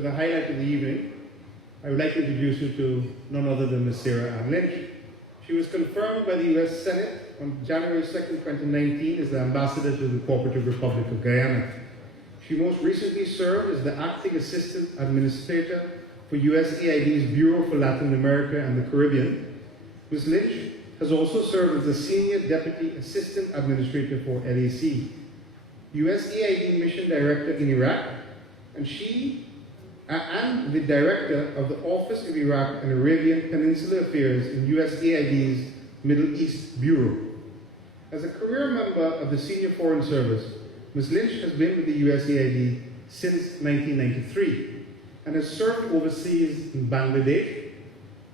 to the highlight of the evening, I would like to introduce you to none other than Ms. Sarah Ann Lynch. She was confirmed by the U.S. Senate on January 2nd, 2019 as the Ambassador to the Cooperative Republic of Guyana. She most recently served as the Acting Assistant Administrator for USAID's Bureau for Latin America and the Caribbean. Ms. Lynch has also served as the Senior Deputy Assistant Administrator for LAC, USAID Mission Director in Iraq, and the Director of the Office of Iraq and Arabian Peninsula Affairs in USAID's Middle East Bureau. As a career member of the Senior Foreign Service, Ms. Lynch has been with the USAID since 1993 and has served overseas in Bangladesh,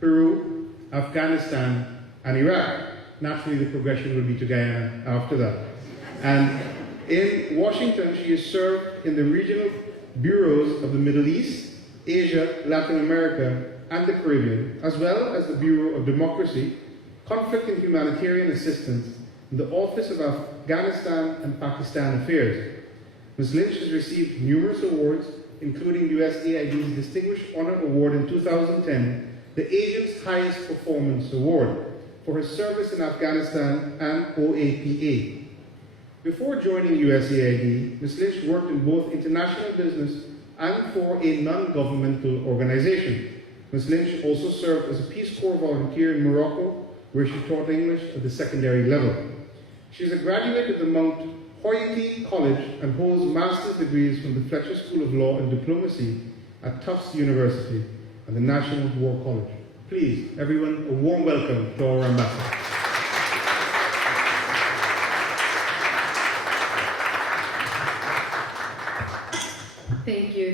Peru, Afghanistan, and Iraq. Naturally, the progression will be to Guyana after that. And in Washington, she has served in the regional bureaus of the Middle East, Asia, Latin America, and the Caribbean, as well as the Bureau of Democracy, Conflict and Humanitarian Assistance, in the Office of Afghanistan and Pakistan Affairs. Ms. Lynch has received numerous awards, including USAID's Distinguished Honor Award in 2010, the agent's highest performance award, for her service in Afghanistan and OAPA. Before joining USAID, Ms. Lynch worked in both international business and for a non-governmental organization. Ms. Lynch also served as a Peace Corps volunteer in Morocco, where she taught English at the secondary level. She is a graduate of the Mount Hoyte College and holds master's degrees from the Fletcher School of Law and Diplomacy at Tufts University and the National War College. Please, everyone, a warm welcome to our ambassador.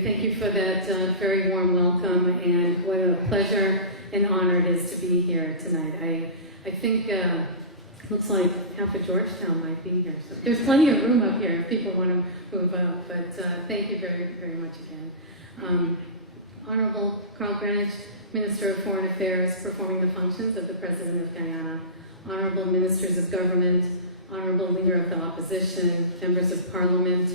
Thank you for that very warm welcome, and what a pleasure and honor it is to be here tonight. I think looks like half of Georgetown might be here, so there's plenty of room up here if people want to move up, but thank you very, very much again. Honorable Carl Greenwich, Minister of Foreign Affairs, performing the functions of the President of Guyana, Honorable Ministers of Government, Honorable Leader of the Opposition, Members of Parliament,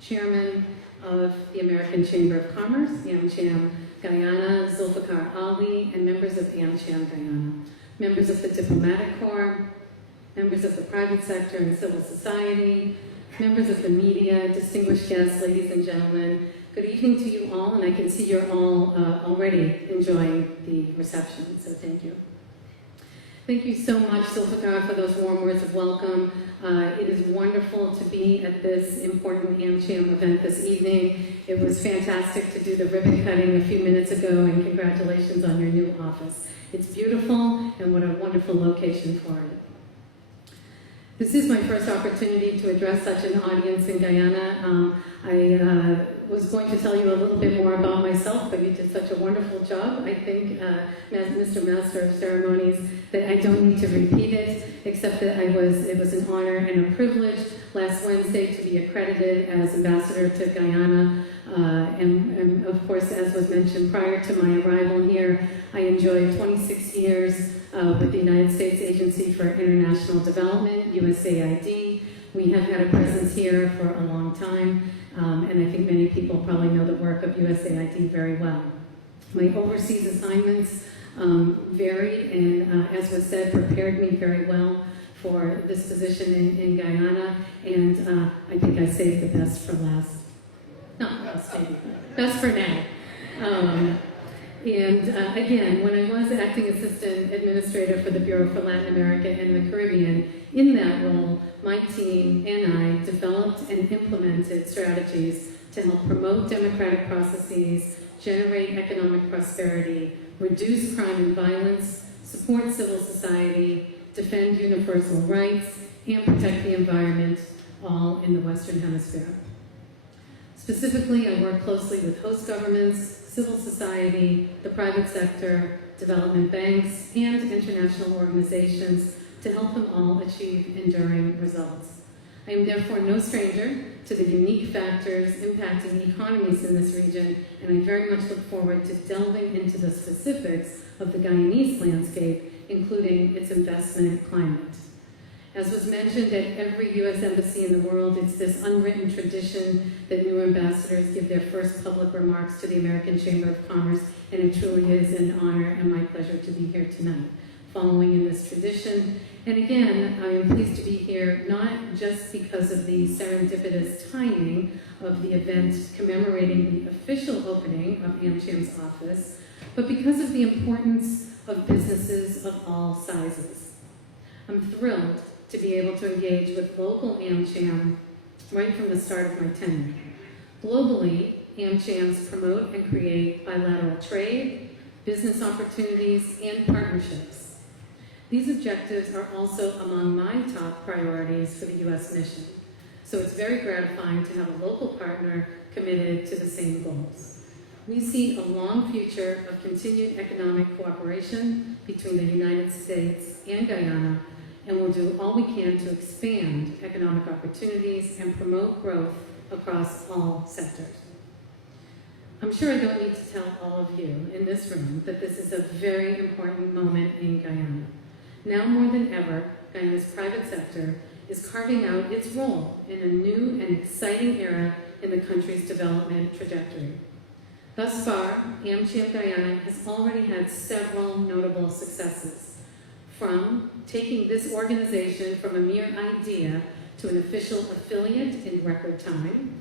Chairman of the American Chamber of Commerce, AmCham Guyana, Zulfikar Ali, and members of AmCham Guyana, members of the Diplomatic Corps, members of the private sector and civil society, members of the media, distinguished guests, ladies and gentlemen, good evening to you all, and I can see you're all already enjoying the reception, so thank you. Thank you so much, Zulfikar, for those warm words of welcome. It is wonderful to be at this important AmCham event this evening. It was fantastic to do the ribbon cutting a few minutes ago, and congratulations on your new office. It's beautiful, and what a wonderful location for it. This is my first opportunity to address such an audience in Guyana. I was going to tell you a little bit more about myself, but you did such a wonderful job, I think, Mr. Master of Ceremonies, that I don't need to repeat it, except that it was an honor and a privilege last Wednesday to be accredited as Ambassador to Guyana. And of course, as was mentioned prior to my arrival here, I enjoyed 26 years with the United States Agency for International Development, USAID. We have had a presence here for a long time, and I think many people probably know the work of USAID very well. My overseas assignments varied and, as was said, prepared me very well for this position in Guyana, and I think I saved the best for last. Not best, maybe. Best for now. Again, when I was Acting Assistant Administrator for the Bureau for Latin America and the Caribbean, in that role, my team and I developed and implemented strategies to help promote democratic processes, generate economic prosperity, reduce crime and violence, support civil society, defend universal rights, and protect the environment, all in the Western Hemisphere. Specifically, I work closely with host governments, civil society, the private sector, development banks, and international organizations to help them all achieve enduring results. I am therefore no stranger to the unique factors impacting economies in this region, and I very much look forward to delving into the specifics of the Guyanese landscape, including its investment climate. As was mentioned, at every U.S. embassy in the world, it's this unwritten tradition that new ambassadors give their first public remarks to the American Chamber of Commerce, and it truly is an honor and my pleasure to be here tonight, following in this tradition. And again, I am pleased to be here not just because of the serendipitous timing of the event commemorating the official opening of AmCham's office, but because of the importance of businesses of all sizes. I'm thrilled to be able to engage with local AmCham right from the start of my tenure. Globally, AmChams promote and create bilateral trade, business opportunities, and partnerships. These objectives are also among my top priorities for the U.S. mission, so it's very gratifying to have a local partner committed to the same goals. We see a long future of continued economic cooperation between the United States and Guyana, and we'll do all we can to expand economic opportunities and promote growth across all sectors. I'm sure I don't need to tell all of you in this room that this is a very important moment in Guyana. Now more than ever, Guyana's private sector is carving out its role in a new and exciting era in the country's development trajectory. Thus far, AmCham Guyana has already had several notable successes, from taking this organization from a mere idea to an official affiliate in record time,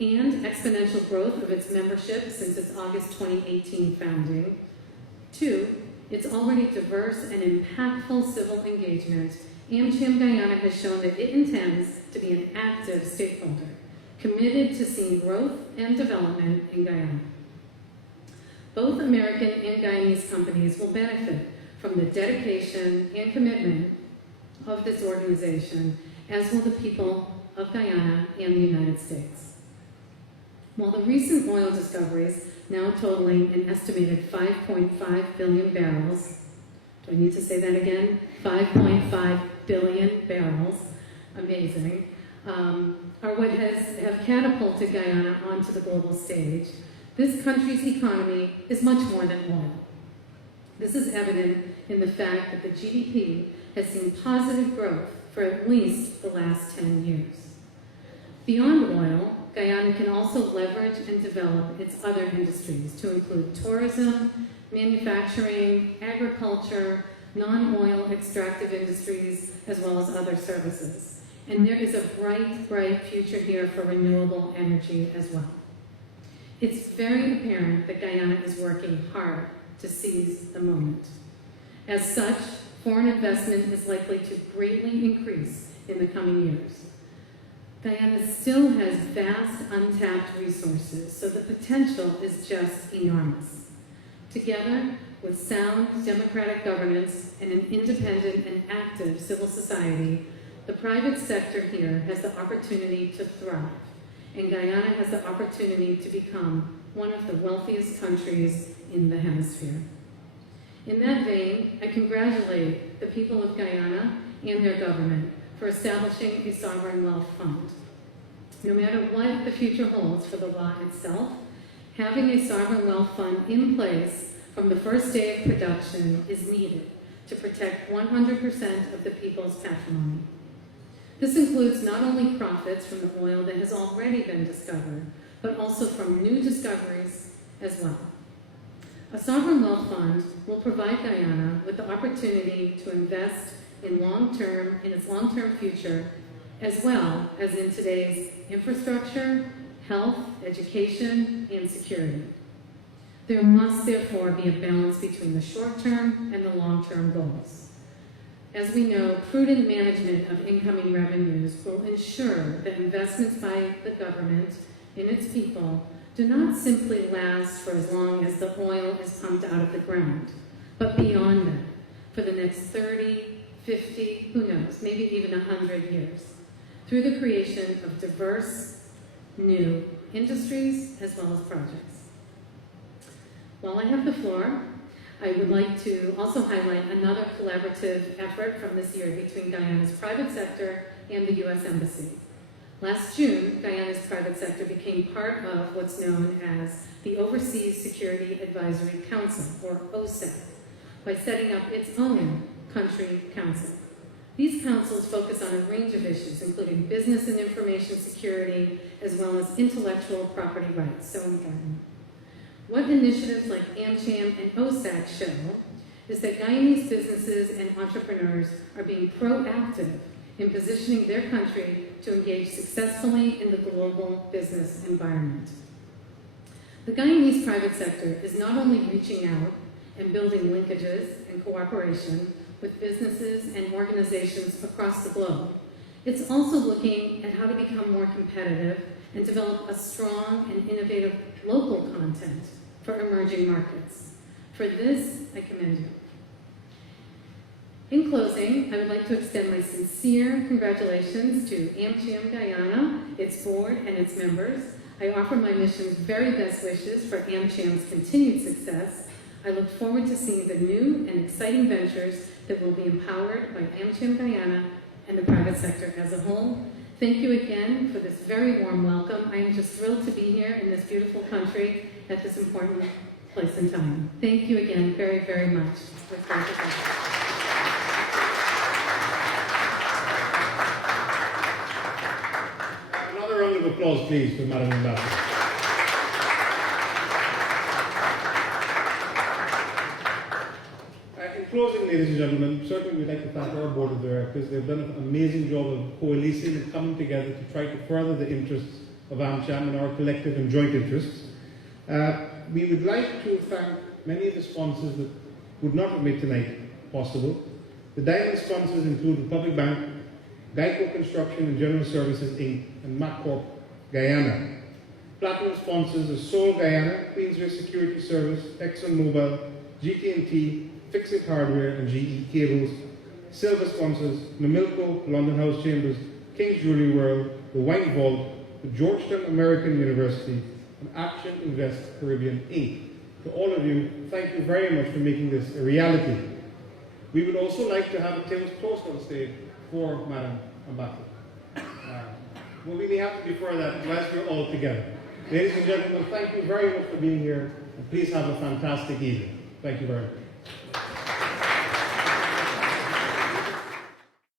and exponential growth of its membership since its August 2018 founding, to its already diverse and impactful civil engagement. AmCham Guyana has shown that it intends to be an active stakeholder, committed to seeing growth and development in Guyana. Both American and Guyanese companies will benefit from the dedication and commitment of this organization, as will the people of Guyana and the United States. While the recent oil discoveries, now totaling an estimated 5.5 billion barrels, do I need to say that again? 5.5 billion barrels, amazing, are what have catapulted Guyana onto the global stage. This country's economy is much more than oil. This is evident in the fact that the GDP has seen positive growth for at least the last 10 years. Beyond oil, Guyana can also leverage and develop its other industries to include tourism, manufacturing, agriculture, non-oil extractive industries, as well as other services. And there is a bright, bright future here for renewable energy as well. It's very apparent that Guyana is working hard to seize the moment. As such, foreign investment is likely to greatly increase in the coming years. Guyana still has vast untapped resources, so the potential is just enormous. Together with sound democratic governance and an independent and active civil society, the private sector here has the opportunity to thrive, and Guyana has the opportunity to become one of the wealthiest countries in the hemisphere. In that vein, I congratulate the people of Guyana and their government for establishing a sovereign wealth fund. No matter what the future holds for the law itself, having a sovereign wealth fund in place from the first day of production is needed to protect 100% of the people's patrimony. This includes not only profits from the oil that has already been discovered, but also from new discoveries as well. A sovereign wealth fund will provide Guyana with the opportunity to invest in its long-term future, as well as in today's infrastructure, health, education, and security. There must therefore be a balance between the short-term and the long-term goals. As we know, prudent management of incoming revenues will ensure that investments by the government in its people do not simply last for as long as the oil is pumped out of the ground, but beyond that, for the next 30, 50, who knows, maybe even 100 years, through the creation of diverse, new industries as well as projects. While I have the floor, I would like to also highlight another collaborative effort from this year between Guyana's private sector and the U.S. Embassy. Last June, Guyana's private sector became part of what's known as the Overseas Security Advisory Council, or OSEC, by setting up its own country council. These councils focus on a range of issues, including business and information security, as well as intellectual property rights, so important. What initiatives like AmCham and OSAC show is that Guyanese businesses and entrepreneurs are being proactive in positioning their country to engage successfully in the global business environment. The Guyanese private sector is not only reaching out and building linkages and cooperation with businesses and organizations across the globe, it's also looking at how to become more competitive and develop a strong and innovative local content for emerging markets. For this, I commend you. In closing, I would like to extend my sincere congratulations to AmCham Guyana, its board, and its members. I offer my mission's very best wishes for AmCham's continued success. I look forward to seeing the new and exciting ventures that will be empowered by AmCham Guyana and the private sector as a whole. Thank you again for this very warm welcome. I am just thrilled to be here in this beautiful country at this important place and time. Thank you again very, very much. With Another round of applause, please, for Madam Ambassador. In closing, ladies and gentlemen, certainly we'd like to thank our board of directors. They've done an amazing job of coalescing and coming together to try to further the interests of AmCham and our collective and joint interests. We would like to thank many of the sponsors that would not have made tonight possible. The diamond sponsors include the Public Bank, Geico Construction and General Services Inc. and MacCorp Guyana. Platinum sponsors are Seoul Guyana, Queensway Security Service, ExxonMobil, GT&T, Fixit Hardware and GE Cables. Silver sponsors Namilco, London House Chambers, King's Jewelry World, the White Vault, the Georgetown American University, and Action Invest Caribbean Inc. To all of you, thank you very much for making this a reality. We would also like to have a toast on stage for Madam Ambassador. We'll really have to defer that whilst we're all together. Ladies and gentlemen, thank you very much for being here, and please have a fantastic evening. Thank you very much.